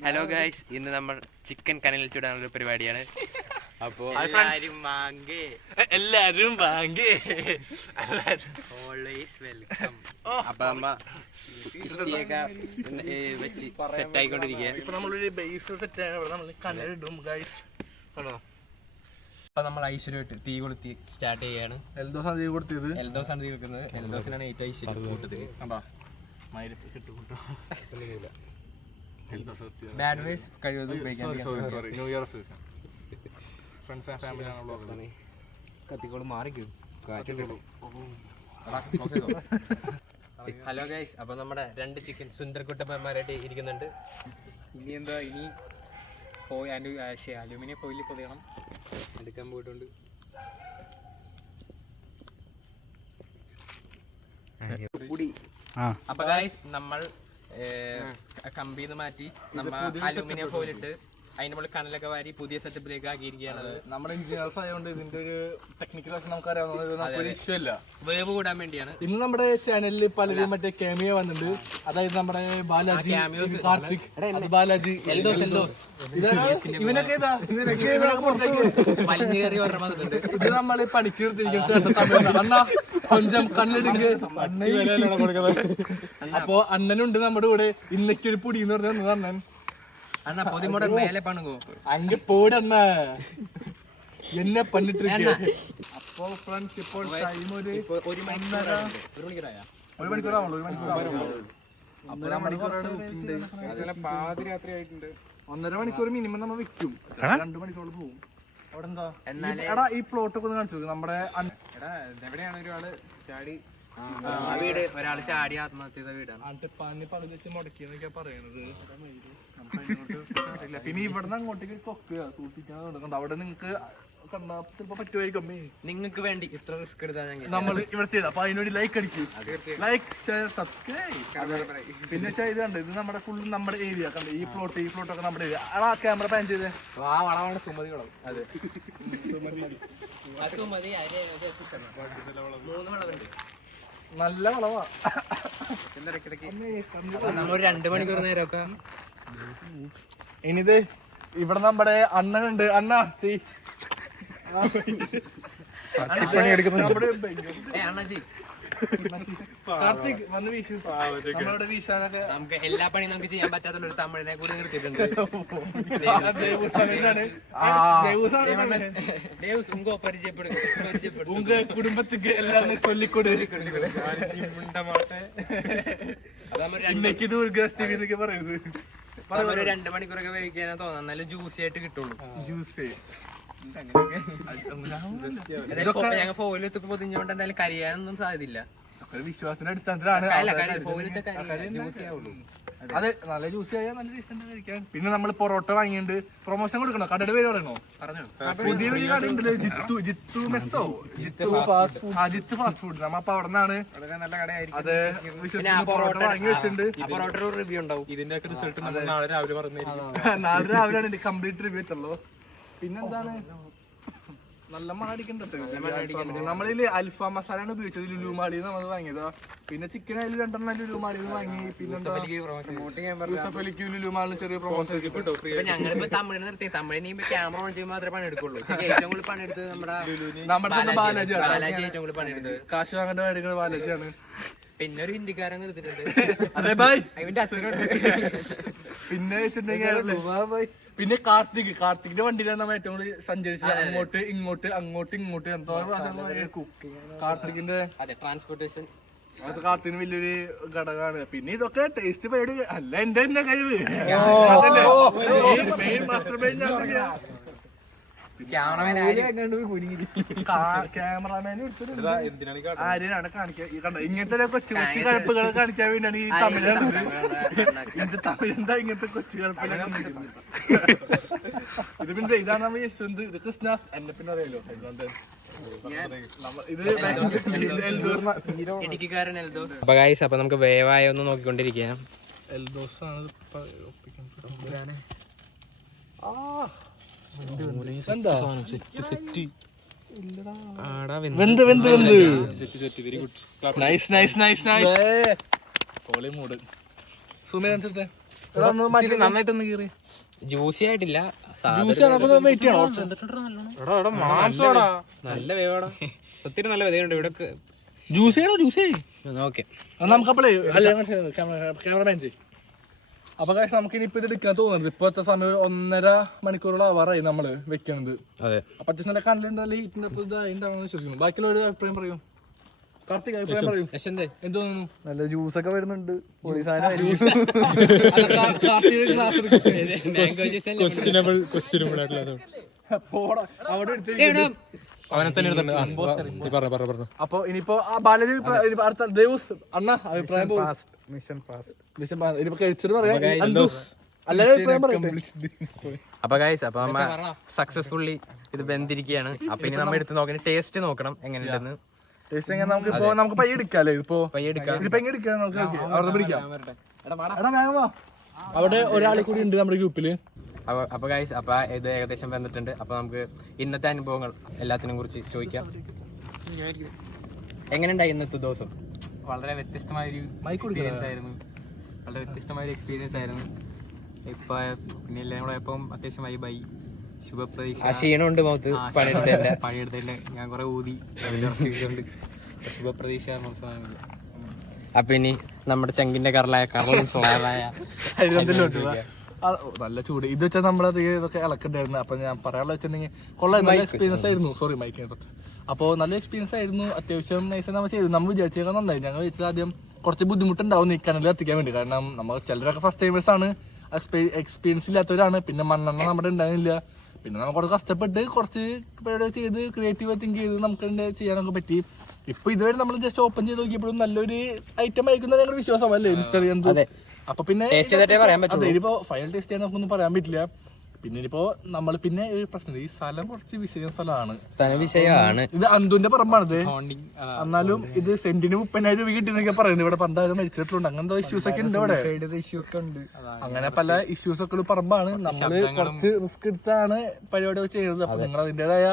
Hello guys ഇന്ന് നമ്മൾ chicken കനലിൽ ചൂടാനുള്ള ഒരു പരിപാടിയാണ്. അപ്പോ എല്ലാരും വാങ്ങേ. എല്ലാരും വാങ്ങി. എല്ലാരും. ഓൾവേസ് വെൽക്കം അപ്പൊ നമ്മ വെച്ച് സെറ്റ് ആയിക്കൊണ്ടിരിക്കുക ഇപ്പൊ നമ്മളൊരു ബേസ് സെറ്റ് ആണ്. ഇവിടെ നമ്മൾ കനലിടും ഗൈസ് കണ്ടോ അപ്പൊ നമ്മൾ ഐശ്വര്യമായിട്ട് തീ കൊളുത്തി സ്റ്റാർട്ട് ചെയ്യാണ്. എൽദോസാണ് തീ കൊടുത്തത് എൽദോസാണ് തീ കൊടുക്കുന്നത് എൽദോസിനാണ് ഏറ്റവും ഐശ്വര്യം. കൂട്ടത്തിൽ കണ്ടോ? മൈരപ്പ് കിട്ടും ബാഡ് വേഴ്സ് കഴിവതും new year friends and family കത്തിക്കോൾ മാറിക്കും ഹലോ ഗൈസ് അപ്പൊ നമ്മുടെ രണ്ട് ചിക്കൻ സുന്ദരക്കുട്ടപ്പന്മാരായിട്ട് ഇരിക്കുന്നുണ്ട്. ഇനി എന്താ ഇനി അലുമിനിയം അലൂമിനിയം ഫോയിലിൽ പൊതിയണം. എടുക്കാൻ പോയിട്ടുണ്ട്. അപ്പൊ ഗൈസ് നമ്മൾ കമ്പിന്ന് മാറ്റി നമ്മ അലൂമിനിയം ഫോയിലിട്ട് അതിന്റെ മുകളിൽ കനലൊക്കെ വാരി പുതിയ സെറ്റപ്പിലേക്ക് ആക്കിയിരിക്കുകയാണ് നമ്മുടെ എഞ്ചിനീയേഴ്സ് ആയതുകൊണ്ട് ഇതിന്റെ ഒരു ടെക്നിക്കൽ വശം നമുക്ക് അറിയാവുന്നത് നമുക്കൊരു ഇഷ്യൂ ഇല്ല വേവ് കൂടാൻ വേണ്ടിയാണ്. ഇന്ന് നമ്മുടെ ചാനലിൽ പലരും മറ്റേ കേമിയ വന്നിട്ടുണ്ട്. അതായത് നമ്മുടെ ബാലാജി കാർത്തിക്. അത് ബാലാജി. എൽദോസ് എൽദോസ്. ഇവനൊക്കെ ഇതാ ഇവനൊക്കെ വന്നിട്ടുണ്ട്. നമ്മൾ പണിക്ക് കൊഞ്ചം കണ്ണെടുക്ക്. അപ്പൊ അണ്ണനുണ്ട് നമ്മുടെ കൂടെ. ഇന്നൊക്കെ ഒരു പൊടി എന്ന് പറഞ്ഞത് അണ്ണൻ. അപ്പോ ഫ്രണ്ട്സ് ഇപ്പോൾ ടൈം ഒരു ഒരു മണിക്കൂർ ഒരു മണിക്കൂറായ? ഒരു മണിക്കൂറാവുള്ളൂ ഒരു മണിക്കൂറാവുള്ളൂ. അപ്പൊ നമ്മൾ പാതിരാത്രി ആയിട്ടുണ്ട്. ഒന്നര മണിക്കൂർ മിനിമം നമ്മൾ വെക്കും. രണ്ടു മണിക്കൂർ പോകും. അവിടെ എന്താ എന്നാലേ എടാ ഈ പ്ലോട്ട് ഒക്കെ ഒന്ന് കാണിച്ചു കൊടുക്ക്. നമ്മുടെ എടാ എവിടെയാണ് ഒരാൾ ചാടി? ആ വീട്. ഒരാൾ ചാടി ആത്മഹത്യ ചെയ്ത വീടാണ്. ആട്ടിപ്പാഞ്ഞ് പകുതി വെച്ച് മുടക്കി എന്നൊക്കെയാ പറയണത്. പിന്നെ ഇവിടുന്ന് അങ്ങോട്ടേക്ക് ഒരു കൊക്ക് സൂക്ഷിക്കാൻ നടക്കുന്നുണ്ട് അവിടെ നിങ്ങക്ക് കണ്ടാ ചിലപ്പോ പറ്റുമായിരിക്കും. അമ്മേ. നിങ്ങൾക്ക് വേണ്ടി. ഇത്ര റിസ്ക് എടുത്താൽ നമ്മൾ ഇവിടുത്തെ അപ്പൊ അതിനുവേണ്ടി ലൈക്ക് അടിക്കും. ലൈക്ക് ഷെയർ സബ്സ്ക്രൈബ് പിന്നെ വെച്ചാൽ ഇത് കണ്ട്. ഇത് നമ്മുടെ ഫുൾ നമ്മുടെ ഏരിയ കണ്ട്. ഈ പ്ലോട്ട് ഈ പ്ലോട്ട് ഒക്കെ നമ്മുടെ ഏരിയ ആ ക്യാമറ പാൻ ചെയ്ത്. ആ വളമാണ് സുമതി വളം അതെ. നല്ല വളവാ. രണ്ടു രണ്ട് മണിക്കൂർ നേരമൊക്കെ ഇനിത് ഇവിടെ നമ്മുടെ അണ്ണനുണ്ട്. അണ്ണ ചെയ് പണി കാർത്തിക് നമുക്ക് എല്ലാ പണിയും നമുക്ക് ചെയ്യാൻ പറ്റാത്തുള്ള ഒരു തമിഴിനെ കൂടി നിർത്തിയിട്ടുണ്ട്. ഉങ്ക കുടുംബത്തിക്ക് എല്ലാവരും ചൊല്ലിക്കൊടു. അതാ ഇന്നേക്ക് ദൂർഗാഷ്ടമി എന്നൊക്കെ പറയുന്നത്. ഒരു രണ്ട് മണിക്കൂറൊക്കെ വേവിക്കാനാ തോന്നുന്നത് നല്ല ജ്യൂസി ആയിട്ട് കിട്ടുള്ളൂ. ജ്യൂസ് ഞങ്ങൾ ഫോയിൽ എത്തി പൊതിഞ്ഞോണ്ട് എന്തായാലും കരിയാനൊന്നും സാധ്യതയില്ല. വിശ്വാസത്തിന്റെ അടിസ്ഥാനത്തിലാണ് അതെ. നല്ല ജ്യൂസ് ആയാൽ നല്ല ഡിസ്റ്റന്റ് കഴിക്കാൻ. പിന്നെ നമ്മൾ പൊറോട്ട വാങ്ങിയിട്ടുണ്ട്. പ്രൊമോഷൻ കൊടുക്കണോ? കടയുടെ പേര് പറയണോ? പുതിയ പുതിയ കട ഉണ്ടല്ലോ ജിത്തു ജിത്തു മെസ്സോ. ജിത്തു ആ ജിത്തു ഫാസ്റ്റ് ഫുഡ് നമ്മ അപ്പൊ അവിടെ നിന്നാണ് നല്ല കടയായിരിക്കും. അത്. പൊറോട്ട വാങ്ങി വെച്ചിട്ടുണ്ട്. റിവ്യൂ ഉണ്ടാവും. ഇതിന്റെ ഒക്കെ റിസൾട്ട് നാളെ രാവിലെ പറഞ്ഞു നാളെ രാവിലെ കംപ്ലീറ്റ് റിവ്യൂ എത്തുള്ളൂ പിന്നെന്താണ്? നല്ല മണടിക്കണ്ടോ നമ്മളിൽ അൽഫാം മസാലയാണ് ഉപയോഗിച്ചത്. ലുലുമാളി നമ്മൾ വാങ്ങിയത്. പിന്നെ ചിക്കൻ അതിൽ രണ്ടെണ്ണം ലുലുമാളി വാങ്ങി. പിന്നെ ലുലുമാളിന് ചെറിയ പ്രൊമോഷൻ ഞങ്ങളിപ്പോ തമിഴ് നിർത്തി. തമിഴിന് ക്യാമറ ഓൺ ചെയ്യുമ്പോൾ മാത്രമേ പണിയെടുക്കുള്ളൂ. ശരി ഏറ്റവും കൂടുതൽ പണിയെടുത്തത് നമ്മുടെ ബാലാജി ആണ്. ബാലാജി ഏറ്റവും കൂടുതൽ പണിയെടുത്തത്. കാശ് വാങ്ങേണ്ട കാര്യങ്ങൾ ബാലാജിയാണ് പിന്നെ ഒരു ഹിന്ദിക്കാരൻ എടുത്തിട്ടുണ്ട് അതെ ബൈ. പിന്നെ വെച്ചിട്ടുണ്ടെങ്കിൽ പിന്നെ കാർത്തിക് കാർത്തികിന്റെ വണ്ടിയിലാണ് നമ്മൾ ഏറ്റവും കൂടുതൽ സഞ്ചരിച്ചത്. അങ്ങോട്ട് ഇങ്ങോട്ട് അങ്ങോട്ട് ഇങ്ങോട്ട്. എന്തോ കാർത്തികിന്റെ ട്രാൻസ്പോർട്ടേഷൻ അത് കാർത്തിന് വലിയൊരു ഘടകമാണ്. പിന്നെ ഇതൊക്കെ ടേസ്റ്റ് പേടി. അല്ല എന്റെ തന്നെ കഴിവ്. കാണിക്കുക ഇങ്ങനത്തെ കൊച്ചു കൊച്ചു കഴപ്പുകൾ കാണിക്കാൻ വേണ്ടിയാണ് ഈ തമിഴ് തമിഴെന്താ ഇങ്ങനത്തെ കൊച്ചു കഴപ്പുകൾ ഇത് പിന്നെ ഇതാണ് നമ്മൾ യശ്വന്ത് ഇത് കൃഷ്ണാസ് എന്നെ പിന്നെ അറിയാലോ. അപ്പൊ നമുക്ക് വേവായ ഒന്ന് നോക്കിക്കൊണ്ടിരിക്കാം. എൽദോസ് ആണ് ആടാ വെന്ത്. വെന്ത് വെന്ത് നൈസ് നൈസ് നൈസ് നൈസ് കോളി മൂട്. സുമേ അനുസരിച്ച് എടാ, ഒന്ന് മാറ്റി നന്നായിട്ടൊന്ന് കീറി. ജ്യൂസി ആയിട്ടില്ല. ജ്യൂസ് നമുക്ക് വെയിറ്റ് ചെയ്യണം? എടാ എടാ മാംസോടാ നല്ല വേവാടാ. ഒത്തിരി നല്ല വിധയുണ്ട് ഇവിടെ ജ്യൂസ് ചെയ്യ് ഓക്കെ. നമുക്കപ്പോഴേ അല്ല ക്യാമറമാൻ ചെയ് അപ്പൊ കാശ് നമുക്ക് ഇനി ഇത് എടുക്കാൻ തോന്നുന്നത് ഇപ്പോഴത്തെ സമയം ഒരു ഒന്നര മണിക്കൂറോളം അവറായി നമ്മൾ വെക്കണത്. അതെ. അപ്പൊ അത്യാവശ്യം നല്ല കണ്ടിട്ടുണ്ടല്ലോ ഹീറ്റിന്റെ ഇതായിട്ടുണ്ടാവുമെന്ന് വിശ്വസിക്കുന്നു. ബാക്കിയുള്ള ഒരു അഭിപ്രായം പറയും. കാർത്തിക് അഭിപ്രായം പറയൂ. എന്ത് തോന്നുന്നു? നല്ല ജ്യൂസ് ഒക്കെ വരുന്നുണ്ട്. Karthik class mango juice questionable questionable ആയിട്ടുള്ള പോടാ അവിടെ എടുത്തിരിക്കുന്നു. അവനെ തന്നെ എടുത്തുണ്ട് പറഞ്ഞു പറഞ്ഞു പറഞ്ഞു അപ്പൊ ഇനിയിപ്പോ ആ ബാലജി പ്ര- ഇനിയിപ്പോ അടുത്ത ദേവൂസ് അണ്ണ അഭിപ്രായം പോലും. മിഷൻ പാസ് വിശം പാ- ഇനിയിപ്പോ കഴിച്ചിട്ട് പറയാം. അന്തൂസ്. അല്ലാതെ അഭിപ്രായം പറയട്ടെ. അപ്പൊ ഗൈസ് അപ്പൊ നമ്മ സക്സസ്ഫുള്ളി ഇത് ബന്ധിരിക്കുകയാണ്. അപ്പൊ ഇനി നമ്മൾ എടുത്ത് നോക്കണം ടേസ്റ്റ് നോക്കണം എങ്ങനെയുണ്ടെന്ന്. ടേസ്റ്റ് എങ്ങനെ നമുക്ക് ഇപ്പൊ നമുക്ക് പയ്യെ എടുക്കാല്ലേ ഇതിപ്പോ? പയ്യെ എടുക്കാം. ഇതിപ്പോ എങ്ങനെ എടുക്കാം നമുക്ക് ഓക്കേ, അവിടെ പിടിക്കാം. എടാ വേഗം വാ അവിടെ ഒരാളെ കൂടി ഉണ്ട് നമ്മുടെ ഗ്രൂപ്പിൽ അപ്പൊ അപ്പോൾ ഗൈസ് അപ്പൊ ഇത് ഏകദേശം വന്നിട്ടുണ്ട്. അപ്പോൾ നമുക്ക് ഇന്നത്തെ അനുഭവങ്ങൾ എല്ലാത്തിനും കുറിച്ച് ചോദിക്കാം. എങ്ങനെയുണ്ടായി ഇന്നത്തെ ദിവസം? വളരെ വ്യത്യസ്തമായ ഒരു എക്സ്പീരിയൻസ് ആയിരുന്നു. വളരെ വ്യത്യസ്തമായ ഒരു എക്സ്പീരിയൻസ് ആയിരുന്നു. ഇപ്പൊ പിന്നെ എല്ലാം കൂടെ ഇപ്പം അത്യാവശ്യം വൈബായി ശുഭപ്രതീക്ഷ. ക്ഷീണമുണ്ട് മുഖത്ത്. പണിയെടുത്തതിന്റെ പണിയെടുത്തതിന്റെ ഞാൻ കുറെ ഊതി. ശുഭപ്രതീക്ഷ മനസ്സിലാകുന്നില്ല അപ്പൊ ഇനി നമ്മുടെ ചെങ്കിന്റെ കറലായ കറലും സോളായ നല്ല ചൂട്. ഇത് വെച്ചാൽ നമ്മളത് ഇതൊക്കെ ഇളക്കണ്ടായിരുന്നു അപ്പൊ ഞാൻ പറയാനുള്ള വെച്ചിട്ടുണ്ടെങ്കിൽ കൊള്ളാം. നല്ല എക്സ്പീരിയൻസ് ആയിരുന്നു. സോറി മൈക്ക് അപ്പോൾ നല്ല എക്സ്പീരിയൻസ് ആയിരുന്നു. അത്യാവശ്യം നൈസ് നമ്മൾ ചെയ്തു. നമ്മൾ വിചാരിച്ചേക്കാൻ നന്നായി ഞങ്ങൾ വിചാരിച്ചത് ആദ്യം കുറച്ച് ബുദ്ധിമുട്ടുണ്ടാവും ഈ കനലിൽ എത്തിക്കാൻ വേണ്ടി. കാരണം നമ്മൾ ചിലരൊക്കെ ഫസ്റ്റ് ടൈമേഴ്സ് ആണ്. എക്സ്പീരിയൻസ് ഇല്ലാത്തവരാണ്. പിന്നെ മണ്ണെണ്ണ നമ്മുടെ ഉണ്ടായിരുന്നില്ല. പിന്നെ നമ്മൾ കുറച്ച് കഷ്ടപ്പെട്ട് കുറച്ച് പേര് ചെയ്ത് ക്രിയേറ്റീവ് തിങ്ക് ചെയ്ത് നമുക്ക് ചെയ്യാനൊക്കെ പറ്റി. ഇപ്പൊ ഇതുവരെ നമ്മൾ ജസ്റ്റ് ഓപ്പൺ ചെയ്ത് നോക്കിയപ്പോഴും നല്ലൊരു ഐറ്റം ആയിരിക്കുന്ന ഞങ്ങളുടെ വിശ്വാസം അല്ലേ? ഇൻസ്റ്റാഗ്രാം. അപ്പൊ പിന്നെ ഇതിപ്പോ ഇനിയിപ്പോ ഫൈനൽ ടേസ്റ്റ് ചെയ്യാൻ നമുക്കൊന്നും പറയാൻ പറ്റില്ല. പിന്നെ ഇനിയിപ്പോ നമ്മൾ പിന്നെ ഒരു പ്രശ്നം ഈ സ്ഥലം കുറച്ച് വിഷയം സ്ഥലമാണ്. സ്ഥലം വിഷയമാണ് ഇത് അന്തുന്റെ പറമ്പാണിത് എന്നാലും ഇത് സെന്റിന് മുപ്പതിനായിരം രൂപ കിട്ടിയെന്നൊക്കെ പറയുന്നത് ഇവിടെ പണ്ടാരും മരിച്ചിട്ടുണ്ട് അങ്ങനത്തെ ഇഷ്യൂസ് ഒക്കെ ഉണ്ട് ഇവിടെ. ഇഷ്യൂ ഒക്കെ ഉണ്ട്. അങ്ങനെ പല ഇഷ്യൂസ് ഒക്കെ ഉള്ള പറമ്പാണ്. നമ്മൾ കുറച്ച് റിസ്ക് എടുത്താണ് പരിപാടി ചെയ്യുന്നത്. അപ്പൊ നിങ്ങൾ അതിന്റേതായ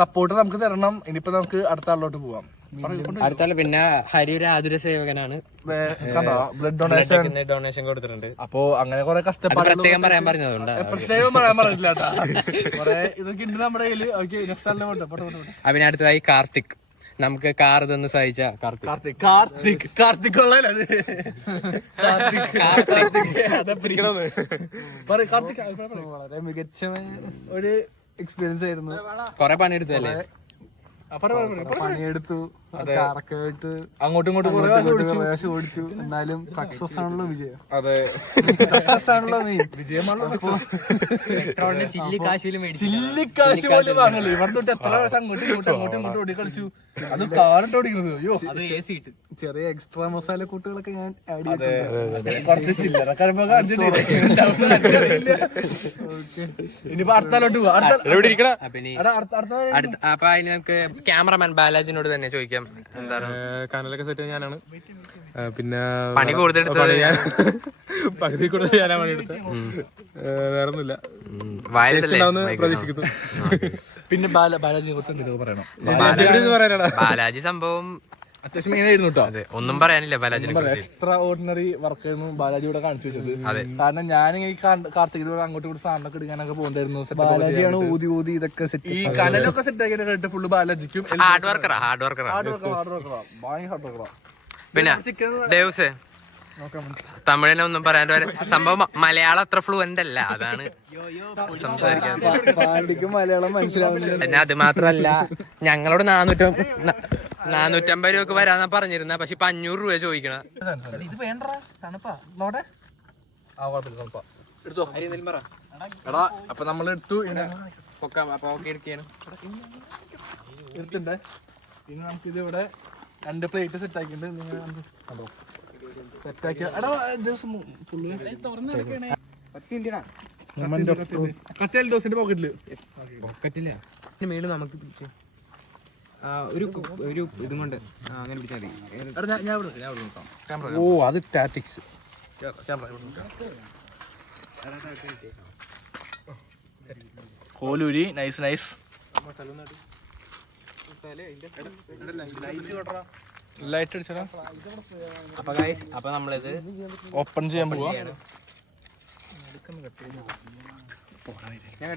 സപ്പോർട്ട് നമുക്ക് തരണം. ഇനിയിപ്പോ നമുക്ക് അടുത്ത ആളിലോട്ട് പോവാം. അടുത്താൽ പിന്നെ ഹരി ഒരു ആതുര സേവകനാണ്. കണ്ടോ? ബ്ലഡ് ഡൊണേഷൻ ഡൊണേഷൻ കൊടുത്തിട്ടുണ്ട്. അപ്പൊ അങ്ങനെ കുറെ കഷ്ടപ്പാട് പ്രത്യേകം പറയാൻ പറഞ്ഞതുകൊണ്ട് പ്രത്യേകം പറയാൻ പറഞ്ഞില്ല ഇതൊക്കെ ഉണ്ട് നമ്മുടെ പോട്ടെ. അടുത്തതായി കാർത്തിക്. നമുക്ക് കാർ തന്ന് സഹിച്ച. കാർത്തിക്. കാർത്തിക്. കാർത്തിക്. വളരെ മികച്ച ഒരു എക്സ്പീരിയൻസ് ആയിരുന്നു. കൊറേ പണിയെടുത്തല്ലേ പണിയെടുത്തു. കാറൊക്കെ ആയിട്ട് അങ്ങോട്ടും ഇങ്ങോട്ടും ഓടിച്ചു. എന്നാലും സക്സസ് ആണല്ലോ വിജയം. അതെ. സക്സസ് ആണല്ലോ നീ. വിജയമാണല്ലോ ചില്ലിക്കാശ് പോലും വാങ്ങല്ലേ? ഇവിടെ തൊട്ട് എത്ര പ്രാവശ്യം അങ്ങോട്ടും ഇങ്ങോട്ടും അങ്ങോട്ടും ഇങ്ങോട്ടും ഓടി കളിച്ചു. അത് കാറിട്ട് ഓടിക്കുന്നത്. അയ്യോ. ചെറിയ എക്സ്ട്രാ മസാല കൂട്ടുകളൊക്കെ ഞാൻ ആഡ് അതെ. കുറച്ച് ചില്ലറ. കരുമ്പോ കാണിച്ചിട്ട് അപ്പൊ ഇനി എടാ, അടുത്ത അടുത്ത അടുത്ത അപ്പൊ അതിന് നമുക്ക് ക്യാമറമാൻ ബാലാജിനോട് തന്നെ ചോദിക്കാം. എന്താണ് കനലൊക്കെ സെറ്റ് ഞാനാണ്. പിന്നെ പണി കൂടുതലെടുത്തത് പണി ഞാൻ പകുതി കൂടുതൽ ഞാനാ പണിയെടുത്തത് വേറെ ഒന്നുമില്ല? പ്രതീക്ഷിക്കുന്നു. പിന്നെ ബാല ബാലാജിനെ കുറിച്ച് എന്തെങ്കിലും പറയണം. ബാലാജി സംഭവം അത്യാവശ്യം മെയിൻ ആയിരുന്നു കേട്ടോ അതെ ഒന്നും പറയാനില്ല ബാലാജി എക്സ്ട്രാ ഓർഡിനറി വർക്ക് ആയിരുന്നു ബാലാജി ഇവിടെ കാണിച്ചു വെച്ചത്. കാരണം ഞാൻ ഈ കാർത്തിക് അങ്ങോട്ട് ഇവിടെ കൂടെ സാധനമൊക്കെ എടുക്കാനൊക്കെ പോകുന്നായിരുന്നു ബാലാജിയാണ് ഊതി ഊതി ഇതൊക്കെ സെറ്റ് ഈ കനലൊക്കെ സെറ്റ് ആക്കി കേട്ട് ഫുള്ള് ബാലാജിക്കും ഹാർഡ് വർക്കറാ ഹാർഡ് വർക്കറാ ഹാർഡ് വർക്കറാ ഹാർഡ് വർക്ക് ഭയങ്കര ഹാർഡ് വർക്കറാ പിന്നെ ദേവസേ തമിഴിനെ ഒന്നും പറയാൻ സംഭവം മലയാളം അത്ര ഫ്ലുവന്റ് അല്ല. അതാണ് സംസാരിക്കാൻ. പാണ്ടിക്ക് മലയാളം മനസ്സിലാവുന്നില്ല. പിന്നെ അത് മാത്രല്ല ഞങ്ങളോട് നാനൂറ്റ നാനൂറ്റമ്പത് രൂപക്ക് വരാന്നാ പറഞ്ഞിരുന്ന. പക്ഷെ ഇപ്പൊ അഞ്ഞൂറ് രൂപ ചോദിക്കണ. ഇത് വേണ്ടടാ. തണുപ്പാ. നോടെ. ആ കുഴപ്പമില്ല തണുപ്പാ. എടുത്തോ? എടാ അപ്പൊ നമ്മൾ എടുത്തു. എടുത്തിണ്ടേ ഇനി ഇവിടെ രണ്ട് പ്ലേറ്റ് സെറ്റ് ആക്കിയിട്ടുണ്ട്. നിങ്ങൾ കണ്ടോ? സെറ്റ് ആക്കിയ എടാ ദിവസം ഫുള്ള് കത്തിയാൽ ദിവസത്തിന്റെ പോക്കറ്റിൽ പോക്കറ്റില്ല മേൾ നമുക്ക് പിടിച്ച്. ഒരു ഒരു ഇതും കൊണ്ട്. അങ്ങനെ പിടിച്ചാൽ മതി. എടാ ഞാൻ ഞാൻ ഞാൻ ഇവിടെ നോക്കാം. ക്യാമറ ഓ അത് ടാറ്റിക്സ് ക്യാമറ ഇവിടെ നോക്കാം. കോലൂരി നൈസ് നൈസ് ലൈറ്റ് അടിച്ചടാ. അപ്പൊ ഗൈസ് അപ്പൊ നമ്മളിത് ഓപ്പൺ ചെയ്യാൻ പോവാ. ഞാൻ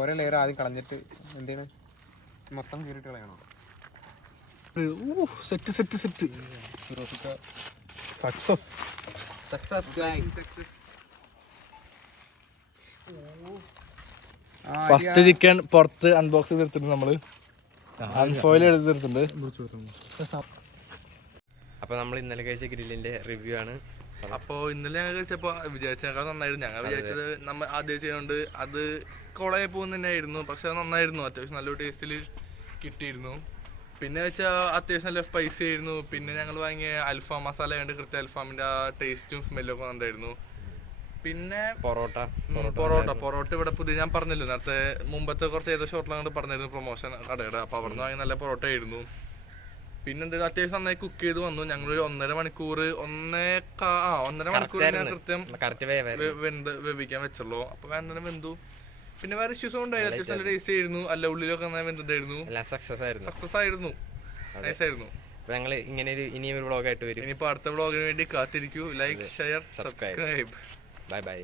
ഓരോ ലെയർ ആദ്യം കളഞ്ഞിട്ട് എന്താണ് മൊത്തം കീറിട്ട് കളയണോ. Set. Set set success success guys first chicken പുറത്ത് അൺബോക്സ് ചെയ്തെടുത്തിട്ടുണ്ട് നമ്മൾ. അൺഫോയിൽ എടുത്തെടുത്തിട്ടുണ്ട് അപ്പൊ നമ്മൾ ഇന്നലെ കഴിച്ച ഗ്രില്ലിന്റെ റിവ്യൂ ആണ്. അപ്പോ ഇന്നലെ ഞങ്ങൾ കഴിച്ചപ്പോ വിചാരിച്ചേക്കാൾ നന്നായിരുന്നു. ഞങ്ങൾ വിചാരിച്ചത് നമ്മൾ ആദ്യം ചെയ്യുന്നുണ്ട് അത് കുളയെ പോകുന്നതന്നെ ആയിരുന്നു. പക്ഷെ അത് നന്നായിരുന്നു. അത്യാവശ്യം നല്ലൊരു ടേസ്റ്റിൽ കിട്ടിയിരുന്നു. പിന്നെ വെച്ചാൽ അത്യാവശ്യം നല്ല സ്പൈസി ആയിരുന്നു. പിന്നെ ഞങ്ങൾ വാങ്ങിയ അൽഫാം മസാല കണ്ട് കൃത്യ അൽഫാമിന്റെ ആ ടേസ്റ്റും സ്മെല്ലും ഒക്കെ ഉണ്ടായിരുന്നു പിന്നെ പൊറോട്ട. പൊറോട്ട പൊറോട്ട. ഇവിടെ പുതിയ ഞാൻ പറഞ്ഞില്ല നേരത്തെ മുമ്പത്തെ കുറച്ച് ഏതോ ഷോട്ടിലാണ് പറഞ്ഞിരുന്നു പ്രൊമോഷൻ കടയുടെ. അപ്പൊ അവിടെ നിന്ന് വാങ്ങി നല്ല പൊറോട്ട ആയിരുന്നു. പിന്നെ എന്താ അത്യാവശ്യം നന്നായി കുക്ക് ചെയ്ത് വന്നു. ഞങ്ങൾ ഒരു ഒന്നര മണിക്കൂർ ഒന്നേ ആ ഒന്നര മണിക്കൂർ ഞാൻ കൃത്യം വെന്ത് വേവിക്കാൻ വെച്ചുള്ളൂ. അപ്പൊ വേണ്ടത് വെന്തു. പിന്നെ വേറെ ഇഷ്യൂസ് ഉണ്ടായില്ല. അത്യാവശ്യം നല്ല ടേസ്റ്റ് ആയിരുന്നു. അല്ല ഉള്ളിലൊക്കെ നന്നായി വെന്തിട്ടായിരുന്നു എല്ലാം സക്സസ് ആയിരുന്നു. സക്സസ് ആയിരുന്നു. നൈസ് ആയിരുന്നു. അപ്പൊ ഞങ്ങൾ ഇങ്ങനെ ഒരു ഇനിയും ഒരു വ്ളോഗായിട്ട് വരും. ഇനിയിപ്പോ അടുത്ത വ്ളോഗിന് വേണ്ടി കാത്തിരിക്കൂ. Like share subscribe bye bye